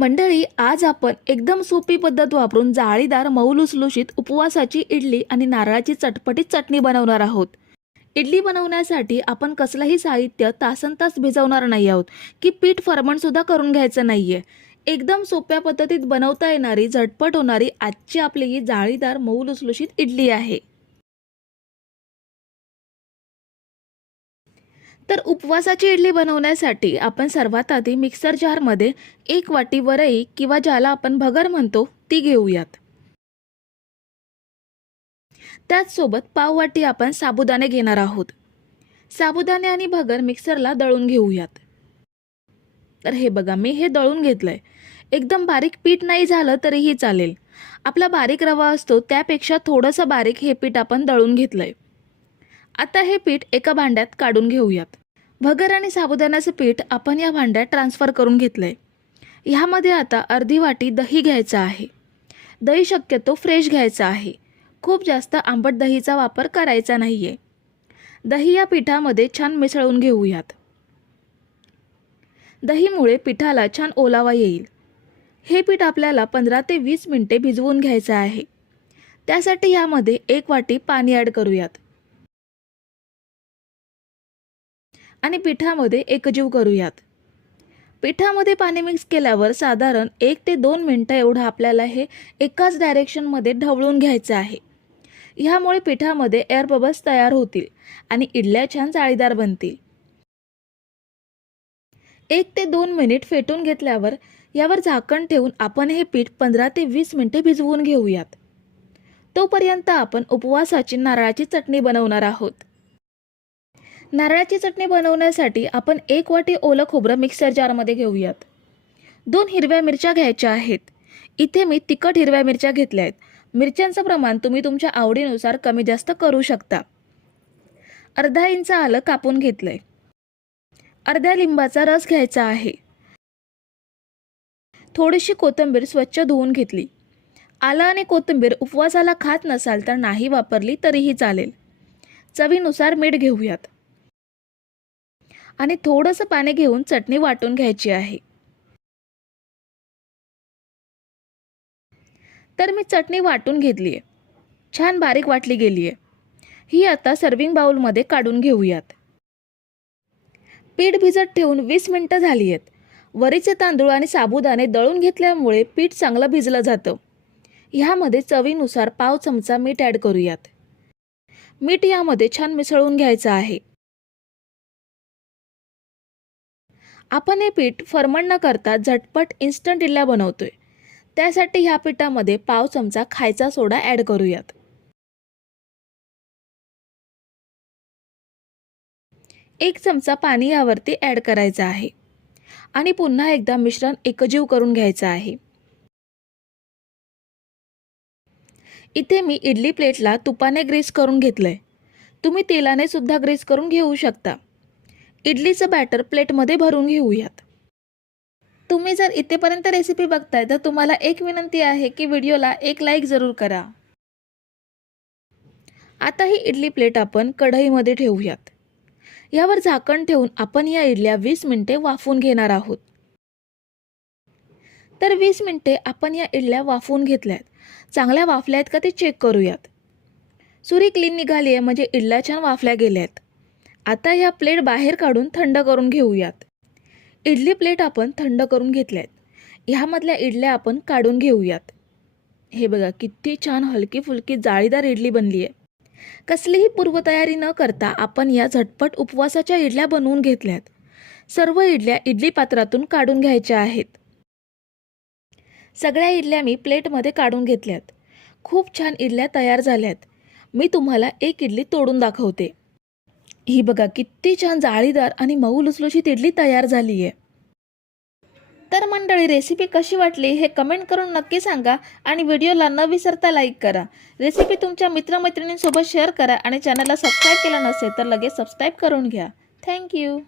मंडळी आज आपण एकदम सोपी पद्धत वापरून जाळीदार मऊलुसलुशीत उपवासाची इडली आणि नारळाची चटपटीत चटणी बनवणार आहोत. इडली बनवण्यासाठी आपण कसलंही साहित्य तासन तास भिजवणार नाही आहोत की पीठ फरमणसुद्धा करून घ्यायचं नाही आहे एकदम सोप्या पद्धतीत बनवता येणारी झटपट होणारी आजची आपली ही जाळीदार मऊलुसलुशीत इडली आहे. तर उपवासाची इडली बनवण्यासाठी आपण सर्वात आधी मिक्सर जारमध्ये एक वाटी वरई किंवा ज्याला आपण भगर म्हणतो ती घेऊयात. त्याचसोबत पाव वाटी आपण साबुदाणे घेणार आहोत. साबुदाणे आणि भगर मिक्सरला दळून घेऊयात. तर हे बघा मी हे दळून घेतलंय. एकदम बारीक पीठ नाही झालं तरीही चालेल. आपला बारीक रवा असतो त्यापेक्षा थोडंसं बारीक हे पीठ आपण दळून घेतलंय. आता हे पीठ एका भांड्यात काढून घेऊयात. भगर आणि साबुदाण्याचं पीठ आपण या भांड्यात ट्रान्सफर करून घेतलंय. ह्यामध्ये आता अर्धी वाटी दही घ्यायचं आहे. दही शक्यतो फ्रेश घ्यायचं आहे. खूप जास्त आंबट दहीचा वापर करायचा नाही आहे दही या पिठामध्ये छान मिसळून घेऊयात. दहीमुळे पिठाला छान ओलावा येईल. हे पीठ आपल्याला पंधरा ते वीस मिनटे भिजवून घ्यायचं आहे. त्यासाठी यामध्ये एक वाटी पाणी ॲड करूयात. आणि पिठामध्ये एकजीव करूयात. पिठामध्ये पाणी मिक्स केल्यावर साधारण एक ते दोन मिनटं एवढं आपल्याला हे एकाच डायरेक्शनमध्ये ढवळून घ्यायचं आहे. ह्यामुळे पिठामध्ये एअर बबल्स तयार होतील आणि इडल्या छान जाळीदार बनतील. एक ते दोन मिनिट फेटून घेतल्यावर यावर झाकण ठेवून आपण हे पीठ पंधरा ते वीस मिनटे भिजवून घेऊयात. तोपर्यंत आपण उपवासाची नारळाची चटणी बनवणार आहोत. नारळाची चटणी बनवण्यासाठी आपण एक वाटी ओलं खोबरं मिक्सर जारमध्ये घेऊयात. दोन हिरव्या मिरच्या घ्यायच्या आहेत. इथे मी तिखट हिरव्या मिरच्या घेतल्या आहेत. मिरच्यांचं प्रमाण तुम्ही तुमच्या आवडीनुसार कमी जास्त करू शकता. अर्धा इंच आलं कापून घेतलंय. अर्ध्या लिंबाचा रस घ्यायचा आहे. थोडीशी कोथिंबीर स्वच्छ धुवून घेतली. आलं आणि कोथिंबीर उपवासाला खात नसाल तर नाही वापरली तरीही चालेल. चवीनुसार मीठ घेऊयात. आणि थोडंसं पाणी घेऊन चटणी वाटून घ्यायची आहे. तर मी चटणी वाटून घेतली आहे छान बारीक वाटली गेली आहे ही आता सर्विंग बाउलमध्ये काढून घेऊयात. पीठ भिजत ठेवून वीस मिनटं झाली आहेत वरीचे तांदूळ आणि साबुदाणे दळून घेतल्यामुळे पीठ चांगलं भिजलं जातं. ह्यामध्ये चवीनुसार पाव चमचा मीठ ॲड करूयात. मीठ यामध्ये छान मिसळून घ्यायचं आहे. आपण हे पीठ फरमण न करता झटपट इन्स्टंट इडल्या बनवतोय. त्यासाठी ह्या पिठामध्ये पाव चमचा खायचा सोडा ॲड करूयात. एक चमचा पाणी यावरती ॲड करायचं आहे. आणि पुन्हा एकदा मिश्रण एकजीव करून घ्यायचं आहे. इथे मी इडली प्लेटला तुपाने ग्रीस करून घेतलंय. तुम्ही तेलाने सुद्धा ग्रीस करून घेऊ शकता. इडलीचं बॅटर प्लेटमध्ये भरून घेऊयात. तुम्ही जर इथेपर्यंत रेसिपी बघताय तर तुम्हाला एक विनंती आहे की व्हिडिओला एक लाईक जरूर करा. आता ही इडली प्लेट आपण कढईमध्ये ठेवूयात. यावर झाकण ठेवून आपण या इडल्या वीस मिनिटे वाफून घेणार आहोत. तर वीस मिनिटे आपण या इडल्या वाफवून घेतल्यात. चांगल्या वाफल्या आहेत का ते चेक करूयात. सुरी क्लीन निघाली आहे म्हणजे इडल्या छान वाफल्या गेल्या आहेत आता ह्या प्लेट बाहेर काढून थंड करून घेऊयात. इडली प्लेट आपण थंड करून घेतल्यात. ह्यामधल्या इडल्या आपण काढून घेऊयात. हे बघा किती छान हलकी फुलकी जाळीदार इडली बनली आहे कसलीही पूर्वतयारी न करता आपण या झटपट उपवासाच्या इडल्या बनवून घेतल्यात. सर्व इडल्या इडली पात्रातून काढून घ्यायच्या आहेत. सगळ्या इडल्या मी प्लेटमध्ये काढून घेतल्यात. खूप छान इडल्या तयार झाल्यात. मी तुम्हाला एक इडली तोडून दाखवते. ही बघा किती छान जाळीदार आणि मऊ लुसलुशीत इडली तयार झाली आहे तर मंडळी रेसिपी कशी वाटली हे कमेंट करून नक्की सांगा आणि व्हिडिओला न विसरता लाईक करा. रेसिपी तुमच्या मित्रमैत्रिणींसोबत शेअर करा आणि चॅनलला सबस्क्राईब केलं नसेल तर लगेच सबस्क्राईब करून घ्या. थँक्यू